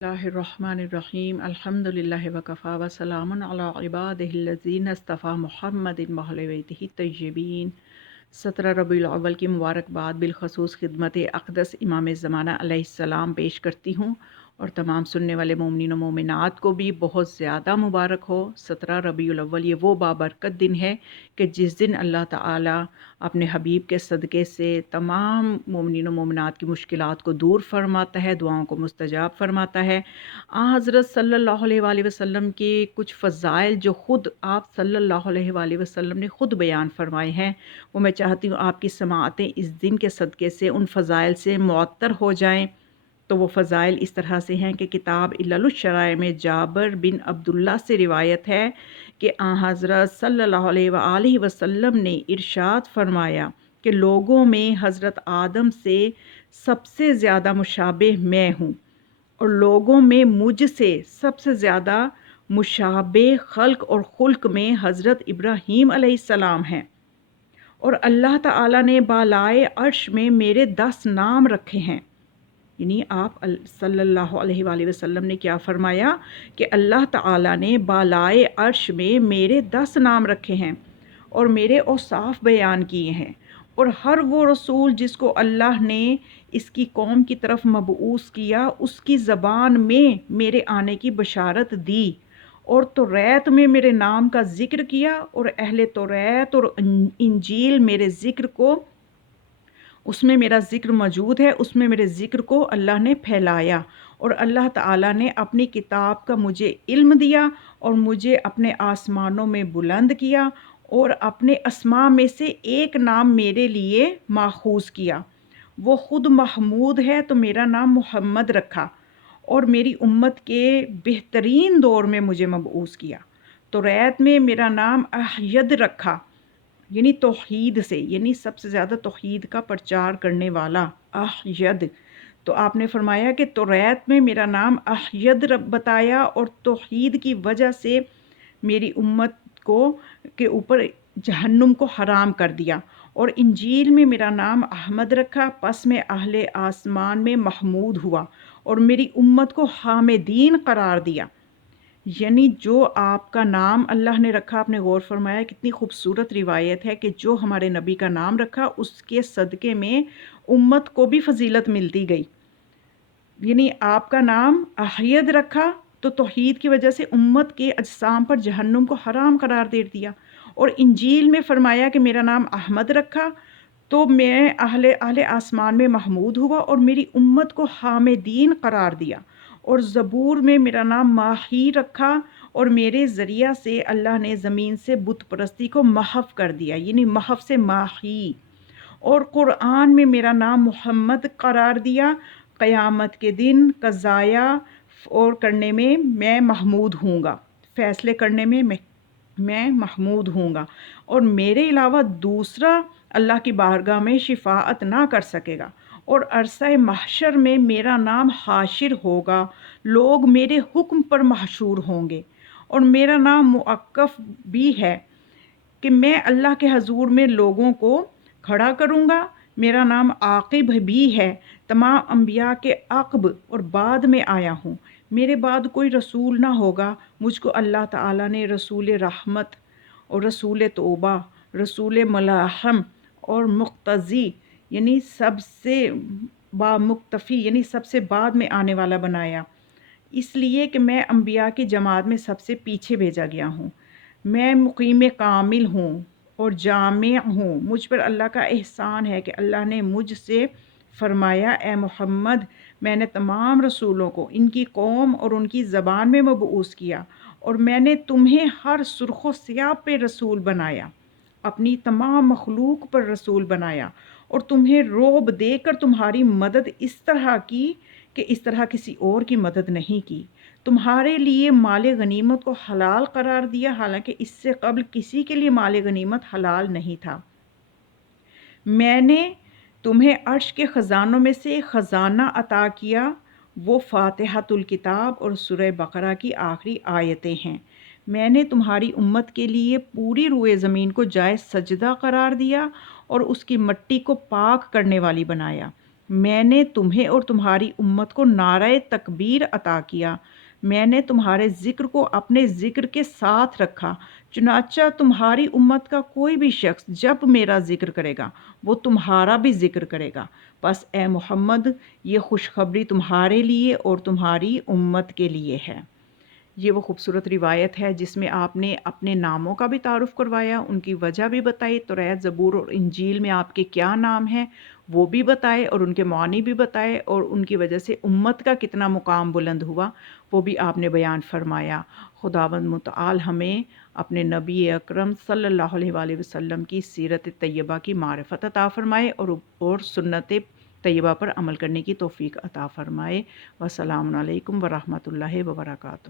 बिस्मिल्लाहिर्रहमानिर्रहीम अल्हम्दुलिल्लाहि वकफ़ा वसलामुन अला इबादिहिल्लज़ीना इस्तफ़ा मुहम्मदिन व अहले बैतिही तय्यबीन। 17 रबीउल अव्वल की मुबारकबाद बिलखसूस खिदमत अक़दस इमाम ज़माना अलैहिस्सलाम पेश करती हूँ और तमाम सुनने वाले मोमिनीन और मोमिनात को भी बहुत ज़्यादा मुबारक हो। 17 रबीउल अव्वल ये वो बाबरकत दिन है कि जिस दिन अल्लाह ताला अपने हबीब के सदक़े से तमाम मोमिनीन और मोमिनात की मुश्किलात को दूर फरमाता है, दुआओं को मुस्तजाब फरमाता है। हज़रत सल्लल्लाहु अलैहि वसल्लम के कुछ फ़ज़ाइल जो ख़ुद आप सल्लल्लाहु अलैहि वसल्लम ने ख़ुद बयान फरमाए हैं, वो मैं चाहती हूँ आपकी समाअतें इस दिन के सदक़े से उन फ़ज़ाइल से मुअत्तर हो जाएँ। तो वो फ़ज़ाइल इस तरह से हैं कि किताब इल्लुल शराए में जाबिर बिन अब्दुल्लाह से रिवायत है कि हज़रत सल्लल्लाहु अलैहि वसल्लम ने इरशाद फरमाया कि लोगों में हज़रत आदम से सबसे ज़्यादा मुशाबिह मैं हूँ और लोगों में मुझसे सबसे ज़्यादा मुशाबिह ख़ल्क़ और ख़ुल्क़ में हज़रत इब्राहीम अलैहिस्सलाम हैं। और अल्लाह ताला ने बालाए अर्श में मेरे 10 नाम रखे हैं। यानी आप सल्लल्लाहु अलैहि वसल्लम ने क्या फरमाया कि अल्लाह ताला ने बालाए अर्श में मेरे 10 नाम रखे हैं और मेरे औसाफ बयान किए हैं। और हर वो रसूल जिसको अल्लाह ने इसकी कौम की तरफ मबऊस किया उसकी ज़बान में मेरे आने की बशारत दी और तौरात में मेरे नाम का ज़िक्र किया और अहले तौरात और इंजील मेरे ज़िक्र को उसमें मेरा ज़िक्र मौजूद है, उसमें मेरे ज़िक्र को अल्लाह ने फैलाया और अल्लाह ताला ने अपनी किताब का मुझे इल्म दिया और मुझे अपने आसमानों में बुलंद किया और अपने अस्मा में से एक नाम मेरे लिए माखूज़ किया। वो ख़ुद महमूद है तो मेरा नाम मुहम्मद रखा और मेरी उम्मत के बेहतरीन दौर में मुझे मबऊस किया। तौरात में मेरा नाम अहयद रखा, यानी तौहीद से, यानी सबसे ज़्यादा तौहीद का प्रचार करने वाला अहयद। तो आपने फरमाया कि तौरात में मेरा नाम अहयद बताया और तौहीद की वजह से मेरी उम्मत को के ऊपर जहन्नुम को हराम कर दिया और इंजील में मेरा नाम अहमद रखा, पस में अहले आसमान में महमूद हुआ और मेरी उम्मत को हामिदीन करार दिया। यानी जो आपका नाम अल्लाह ने रखा, आपने गौर फरमाया कितनी खूबसूरत रिवायत है कि जो हमारे नबी का नाम रखा उसके सदक़े में उम्मत को भी फजीलत मिलती गई। यानी आपका नाम अहयद रखा तो तौहीद की वजह से उम्मत के अजसाम पर जहन्नुम को हराम करार दे दिया और इंजील में फरमाया कि मेरा नाम अहमद रखा तो मैं अहले अहले आसमान में महमूद हुआ और मेरी उम्मत को हामिदीन करार दिया। और ज़बूर में मेरा नाम माही रखा और मेरे ज़रिया से अल्लाह ने ज़मीन से बुत परस्ती को महफ़ कर दिया, यानी महफ़ से माही। और कुरान में मेरा नाम मुहम्मद करार दिया। क़यामत के दिन क़ज़ाया और करने में मैं महमूद हूँगा, फ़ैसले करने में मैं महमूद हूँगा और मेरे अलावा दूसरा अल्लाह की बारगाह में शिफाअत ना कर सकेगा। और अरसा महशर में मेरा नाम हाशिर होगा, लोग मेरे हुक्म पर महशूर होंगे। और मेरा नाम मुअक्कफ़ भी है कि मैं अल्लाह के हजूर में लोगों को खड़ा करूँगा। मेरा नाम आकिब भी है, तमाम अम्बिया के अक़ब और बाद में आया हूँ। मेरे बाद कोई रसूल ना होगा। मुझको अल्लाह ताला ने रसूल रहमत और रसूल तौबा, रसूल मलाहम और मुक़्तज़ी यानी सबसे बामुक्तफ़ी यानी सबसे बाद में आने वाला बनाया, इसलिए कि मैं अम्बिया की जमात में सबसे पीछे भेजा गया हूँ। मैं मुक़ीम कामिल हूँ और जामिअ हूँ। मुझ पर अल्लाह का एहसान है कि अल्लाह ने मुझसे फरमाया, ए मोहम्मद, मैंने तमाम रसूलों को इनकी कौम और उनकी ज़बान में मबऊस किया और मैंने तुम्हें हर सुर्ख़ व स्याह पे रसूल बनाया, अपनी तमाम मखलूक पर रसूल बनाया और तुम्हें रोब देकर तुम्हारी मदद इस तरह की कि इस तरह किसी और की मदद नहीं की। तुम्हारे लिए माल गनीमत को हलाल करार दिया, हालांकि इससे कबल किसी के लिए माल गनीमत हलाल नहीं था। मैंने तुम्हें अर्श के ख़ज़ानों में से ख़ज़ाना अता किया, वो फ़ातिहतुल किताब और सूरह बकरा की आखिरी आयतें हैं। मैंने तुम्हारी उम्मत के लिए पूरी रुए ज़मीन को जाए सजदा करार दिया और उसकी मट्टी को पाक करने वाली बनाया। میں نے تمہیں اور تمہاری امت کو نعرہ تکبیر عطا کیا، میں نے تمہارے ذکر کو اپنے ذکر کے ساتھ رکھا، چنانچہ تمہاری امت کا کوئی بھی شخص جب میرا ذکر کرے گا وہ تمہارا بھی ذکر کرے گا۔ بس اے محمد، یہ خوشخبری تمہارے لیے اور تمہاری امت کے لیے ہے۔ یہ وہ خوبصورت روایت ہے جس میں آپ نے اپنے ناموں کا بھی تعارف کروایا، ان کی وجہ بھی بتائی، توریت، زبور اور انجیل میں آپ کے کیا نام ہیں وہ بھی بتائے اور ان کے معنی بھی بتائے، اور ان کی وجہ سے امت کا کتنا مقام بلند ہوا وہ بھی آپ نے بیان فرمایا۔ خداوند متعال ہمیں اپنے نبی اکرم صلی اللہ علیہ وآلہ وسلم کی سیرت طیبہ کی معرفت عطا فرمائے اور سنت طیبہ پر عمل کرنے کی توفیق عطا فرمائے۔ والسلام علیکم ورحمۃ اللہ وبرکاتہ۔